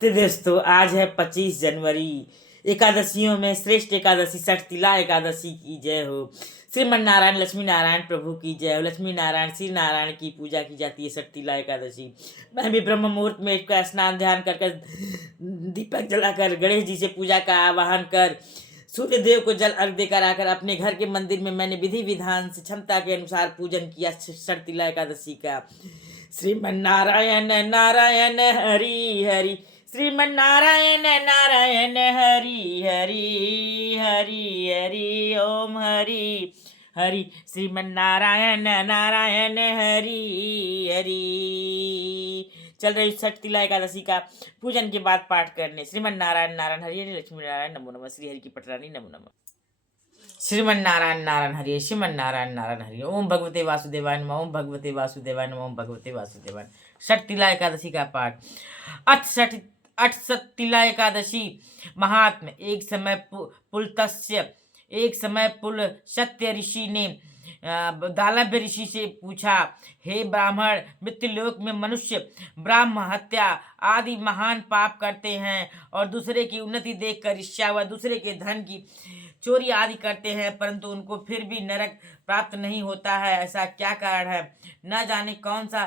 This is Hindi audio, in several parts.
तो दोस्तों आज है 25 जनवरी। एकादशियों में श्रेष्ठ एकादशी षटतिला एकादशी की जय हो। श्रीमन नारायण लक्ष्मी नारायण प्रभु की जय हो। लक्ष्मी नारायण श्री नारायण की पूजा की जाती है षटतिला एकादशी। मैं भी ब्रह्म मुहूर्त में इसका स्नान ध्यान कर दीपक जलाकर गणेश जी से पूजा का आवाहन कर सूर्य देव को जल अर्घ देकर आकर अपने घर के मंदिर में मैंने विधि विधान से क्षमता के अनुसार पूजन किया षटतिला एकादशी का। श्रीमन नारायण नारायण हरि हरि, श्रीमन नारायण नारायण हरि हरि, हरि हरि ओम हरि हरि, श्रीमन नारायण नारायण हरि हरि। चल रही षटतिला एकादशी का पूजन के बाद पाठ करने। श्रीमन नारायण नारायण हरि हरि, लक्ष्मी नारायण नमो नमः, श्री हरि की पटरानी नमो नमः। श्रीमन नारायण नारायण हरि, श्रीमन नारायण नारायण हरि। ओम भगवते वासुदेवाय नमः, ओम भगवते वासुदेवाय नमः, ओम भगवते वासुदेवाय। षटतिला एकादशी का पाठ। षटतिला एकादशी महात्म। एक समय पुलत्स्य, एक समय पुल सत्य ऋषि ने दालभ्य ऋषि से पूछा, हे ब्राह्मण, मृत्युलोक में मनुष्य ब्राह्म हत्या आदि महान पाप करते हैं और दूसरे की उन्नति देखकर ईर्ष्या व दूसरे के धन की चोरी आदि करते हैं, परंतु उनको फिर भी नरक प्राप्त नहीं होता है। ऐसा क्या कारण है? न जाने कौन सा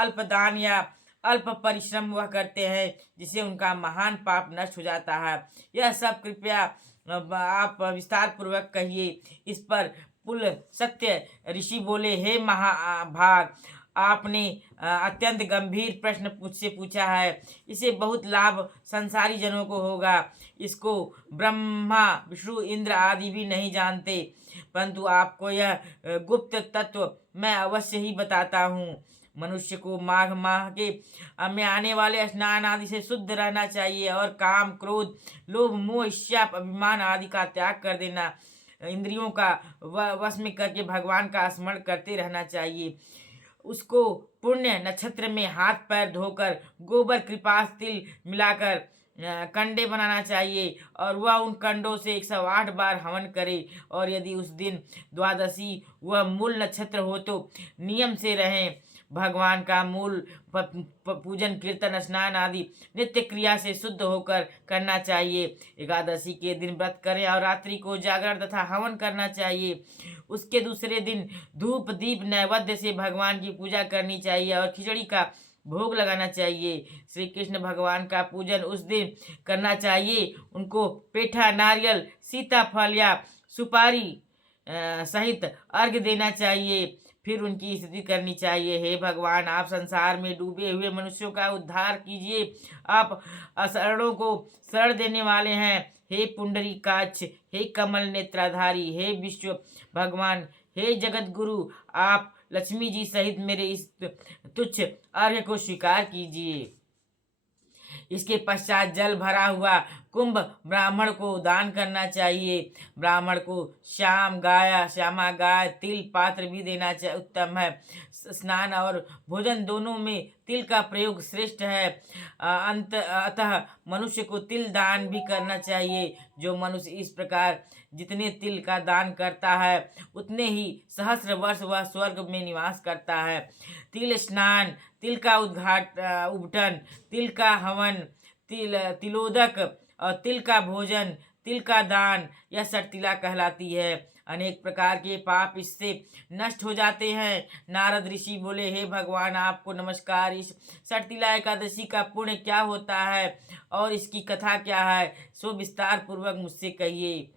अल्प दान या अल्प परिश्रम वह करते हैं जिससे उनका महान पाप नष्ट हो जाता है। यह सब कृपया आप विस्तार पूर्वक कहिए। इस पर पुल सत्य ऋषि बोले, हे महाभाग, आपने अत्यंत गंभीर प्रश्न मुझसे पूछा है। इसे बहुत लाभ संसारी जनों को होगा। इसको ब्रह्मा विष्णु इंद्र आदि भी नहीं जानते, परंतु आपको यह गुप्त तत्व मैं अवश्य ही बताता हूँ। मनुष्य को माघ माह के में आने वाले स्नान आदि से शुद्ध रहना चाहिए और काम क्रोध लोभ मोह ईर्ष्या अभिमान आदि का त्याग कर देना, इंद्रियों का वश में करके भगवान का स्मरण करते रहना चाहिए। उसको पुण्य नक्षत्र में हाथ पैर धोकर गोबर कृपास तिल मिलाकर कंडे बनाना चाहिए और वह उन कंडों से 108 बार हवन करे। और यदि उस दिन द्वादशी वह मूल नक्षत्र हो तो नियम से रहें। भगवान का मूल पूजन कीर्तन स्नान आदि नित्य क्रिया से शुद्ध होकर करना चाहिए। एकादशी के दिन व्रत करें और रात्रि को जागरण तथा हवन करना चाहिए। उसके दूसरे दिन धूप दीप नैवेद्य से भगवान की पूजा करनी चाहिए और खिचड़ी का भोग लगाना चाहिए। श्री कृष्ण भगवान का पूजन उस दिन करना चाहिए। उनको पेठा नारियल सीताफल या सुपारी सहित अर्घ्य देना चाहिए, फिर उनकी स्तुति करनी चाहिए। हे भगवान, आप संसार में डूबे हुए मनुष्यों का उद्धार कीजिए। आप अशरणों को शरण देने वाले हैं। हे पुंडरीकाक्ष, हे कमल नेत्राधारी, हे विश्व भगवान, हे जगत गुरु, आप लक्ष्मी जी सहित मेरे इस तुच्छ अर्घ्य को स्वीकार कीजिए। इसके पश्चात जल भरा हुआ कुंभ ब्राह्मण को दान करना चाहिए। ब्राह्मण को श्यामा गाय तिल पात्र भी देना चाहिए, उत्तम है। स्नान और भोजन दोनों में तिल का प्रयोग श्रेष्ठ है। अतः मनुष्य को तिल दान भी करना चाहिए। जो मनुष्य इस प्रकार जितने तिल का दान करता है उतने ही सहस्र वर्ष वह स्वर्ग में निवास करता है। तिल स्नान, तिल का उद्घाटन, तिल का हवन, तिलोदक और तिल का भोजन, तिल का दान, यह षटतिला कहलाती है। अनेक प्रकार के पाप इससे नष्ट हो जाते हैं। नारद ऋषि बोले, हे भगवान, आपको नमस्कार। इस षटतिला एकादशी का पुण्य क्या होता है और इसकी कथा क्या है, सो विस्तार पूर्वक मुझसे कहिए।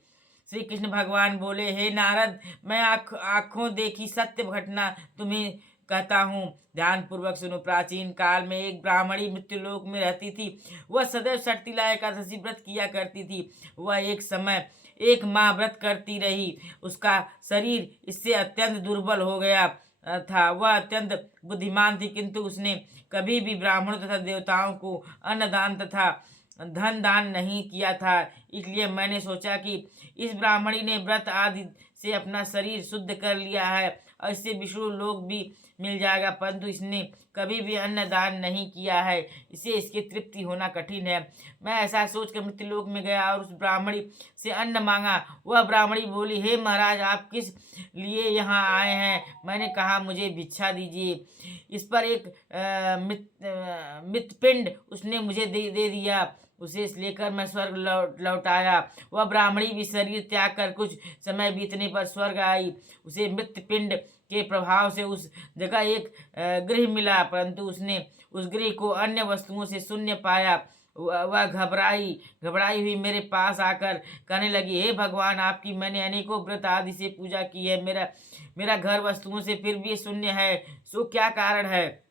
श्री कृष्ण भगवान बोले, हे नारद, मैं आँखों देखी सत्य घटना तुम्हें कहता हूँ, ध्यान पूर्वक सुनो। प्राचीन काल में एक ब्राह्मणी मृत्युलोक में रहती थी। वह सदैव षटतिला एकादशी व्रत किया करती थी। वह एक समय 1 माह व्रत करती रही। उसका शरीर इससे अत्यंत दुर्बल हो गया था। वह अत्यंत बुद्धिमान थी, किंतु उसने कभी भी ब्राह्मणों तथा देवताओं को अन्नदान तथा धन दान नहीं किया था। इसलिए मैंने सोचा कि इस ब्राह्मणी ने व्रत आदि से अपना शरीर शुद्ध कर लिया है और इससे विष्णु लोक भी मिल जाएगा, परंतु इसने कभी भी अन्न दान नहीं किया है, इसे इसकी तृप्ति होना कठिन है। मैं ऐसा सोचकर मृत्युलोक में गया और उस ब्राह्मणी से अन्न मांगा। वह ब्राह्मणी बोली, हे महाराज, आप किस लिए यहाँ आए हैं? मैंने कहा, मुझे भिक्षा दीजिए। इस पर एक मृतपिंड उसने मुझे दे दिया। उसे लेकर मैं स्वर्ग लौट आया। वह ब्राह्मणी भी शरीर त्याग कर कुछ समय बीतने पर स्वर्ग आई। उसे मृतपिंड के प्रभाव से उस जगह एक गृह मिला, परंतु उसने उस गृह को अन्य वस्तुओं से शून्य पाया। वह घबराई हुई मेरे पास आकर कहने लगी, हे भगवान, आपकी मैंने अनेकों व्रत आदि से पूजा की है, मेरा घर वस्तुओं से फिर भी शून्य है, सो क्या कारण है?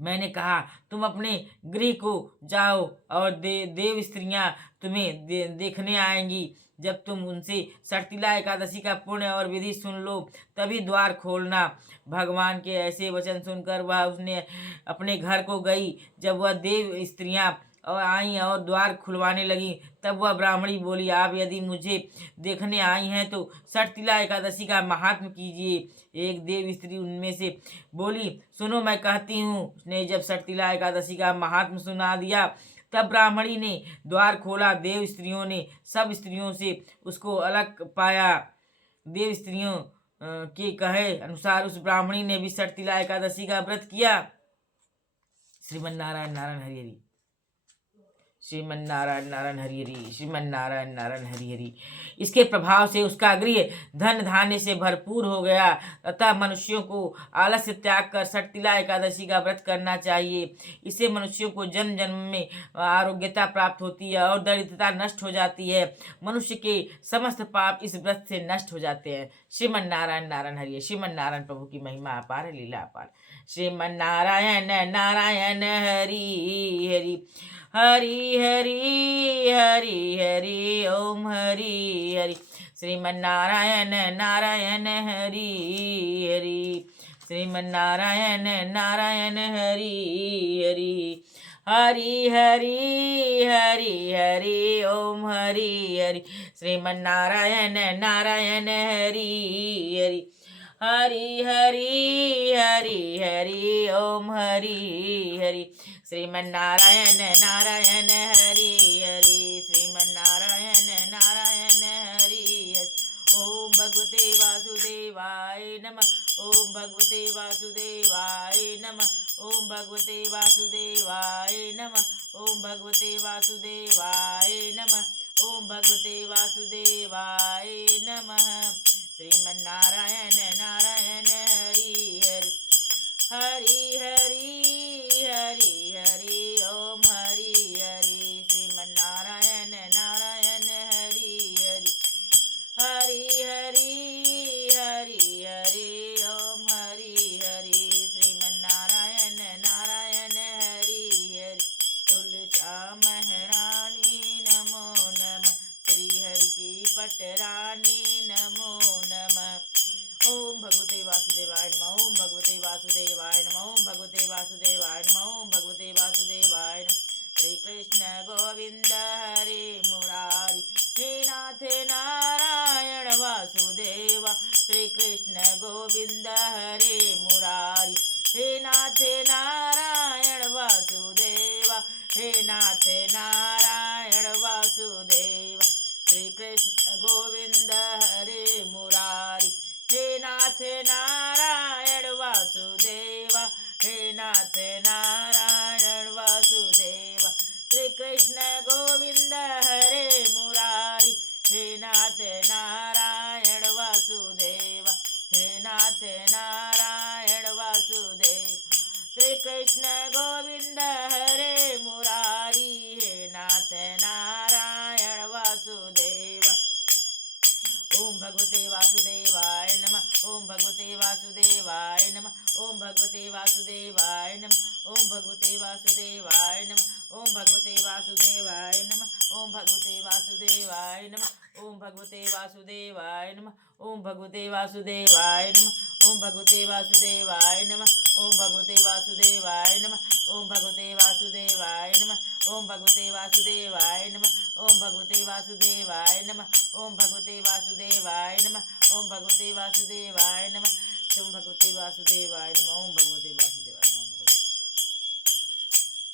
मैंने कहा, तुम अपने गृह को जाओ और देव स्त्रियां तुम्हें देखने आएंगी। जब तुम उनसे षटतिला एकादशी का पुण्य और विधि सुन लो तभी द्वार खोलना। भगवान के ऐसे वचन सुनकर वह उसने अपने घर को गई। जब वह देव स्त्रियां और आई और द्वार खुलवाने लगी, तब वह ब्राह्मणी बोली, आप यदि मुझे देखने आई हैं तो षटतिला एकादशी का महात्म कीजिए। एक देव स्त्री उनमें से बोली, सुनो, मैं कहती हूँ। उसने जब षटतिला एकादशी का महात्म सुना दिया, तब ब्राह्मणी ने द्वार खोला। देव स्त्रियों ने सब स्त्रियों से उसको अलग पाया। देव स्त्रियों के कहे अनुसार उस ब्राह्मणी ने भी षटतिला एकादशी का व्रत किया। श्रीमन नारायण नारायण हरि हरि, श्रीमन नारायण नारायण हरि हरि, श्रीमन नारायण नारायण हरि हरि। इसके प्रभाव से उसका गृह धन धान्य से भरपूर हो गया। अतः मनुष्यों को आलस्य त्याग कर षटतिला एकादशी का व्रत करना चाहिए। इससे मनुष्यों को जन्म जन्म में आरोग्यता प्राप्त होती है और दरिद्रता नष्ट हो जाती है। मनुष्य के समस्त पाप इस व्रत से नष्ट हो जाते हैं। श्रीमन नारायण नारायण हरि। श्रीमन नारायण प्रभु की महिमा अपार है, लीला अपार। श्रीमन नारायण नारायण हरि हरि, हरि हरि हरि हरि, ओम हरि हरि। श्रीमन नारायण नारायण हरि हरि, श्रीमन नारायण नारायण हरि हरि, हरि हरि हरि हरि, ओम हरि हरि। श्रीमन नारायण नारायण हरि हरि, हरि हरि हरि हरि, ओम हरि हरि। श्रीमन नारायण नारायण हरि हरि, श्रीमन नारायण नारायण हरि हरि। ओम भगवते वासुदेवाय नमः, ओम भगवते वासुदेवाय नमः, ओम भगवते वासुदेवाय नमः, ओम भगवते वासुदेवाय नमः, ओम भगवते वासुदेवाय नमः। श्रीमन नारायण नारायण हरि हरि, हरि हरि हरि हरि, ओम हरि हरि। श्रीमन नारायण नारायण हरि हरि, हरि हरि हरि हरि, ओम हरि हरि। श्रीमन नारायण नारायण हरि हरि। तुलसा महारानी नमो नमः, श्री हरि की पटरानी नमो नमः। ओम भगवते वासुदेवाय नमः, ओम भगवते वासुदेवाय नमः, ओम भगवते वासुदेवाय नमः, ओम भगवते वासुदेवाय नमः। श्री कृष्ण गोविंद हरे मुरारी, हे नाथ नारायण वासुदेवा। श्री कृष्ण गोविंद हरे मुरारी, हे नाथ नारायण वासुदेवा, हे नाथ नारायण वासुदेवा। श्री कृष्ण गोविंद हरे मुरारी, हे नाथ नारायण वासुदेवा, हे नाथ नारायण वासुदेवा। श्री कृष्ण गोविंद हरे मुरारी, हे नाथ नारायण वासुदेवा, हे नाथ नारायण वासुदेव। श्री कृष्ण गोविंद हरे मुरारी, हे नाथ नारायण वासुदेवा। ओम भगवते वासुदेवाय नमः, ओम भगवते वासुदेवाय नमः, ओम भगवते वासुदेवाय नमः, ओम भगवते वासुदेवाय नमः, ओम भगवते वासुदेवाय नमः, ओम भगवते वासुदेवाय नमः, ओम भगवते वासुदेवाय नमः, ओम भगवते वासुदेवाय नमः, ओम भगवते वासुदेवाय नमः, ओम भगवते वासुदेवाय नमः, ओम भगवते वासुदेवाय नमः, ओम भगवते वासुदेवाय नमः, ओम भगवते वासुदेवाय नमः, ओम भगवते वासुदेवाय नमः, ओम भगवते वासुदेवाय नमः। ओम भगवते वासुदेवाय नमः। ओम भगवते वासुदेवाय नमः। ओम भगवते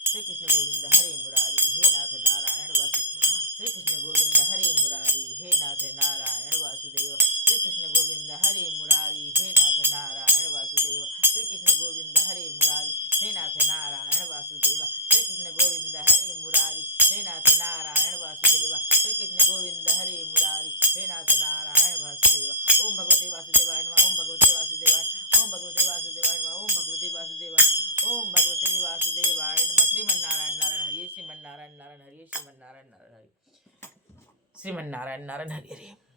श्री कृष्ण गोविंद हरे मुरारी, हे नाथ नारायण वासुदेव। श्री कृष्ण गोविंद हरे मुरारी, हे नाथ नारायण वासुदेव। श्री कृष्ण गोविंद हरे मुरारी, हे नाथ नारायण वासुदेव। श्री कृष्ण गोविंद हरे मुरारी, हे नाथ नारायण वासुदेव। श्री कृष्ण गोविंद हरे मुरारी, हे नाथ नारायण वासुदेव। श्री कृष्ण गोविंद हरे मुरारी, हे नाथ नारायण वासुदेव। ओम भगवते वासुदेवाय नमः। ओम भगवते वासुदेवाय। ओम भगवते वासुदेवाय नमः। ओम भगवते वासुदेवाय। ओम भगवते वासुदेवाय नमः। श्रीमन्नारायण नारायण हरि, श्रीमन्नारायण नारायण हरि, श्रीमन्नारायण नारायण हरि, श्रीमन्नारायण नारायण हरि हरि।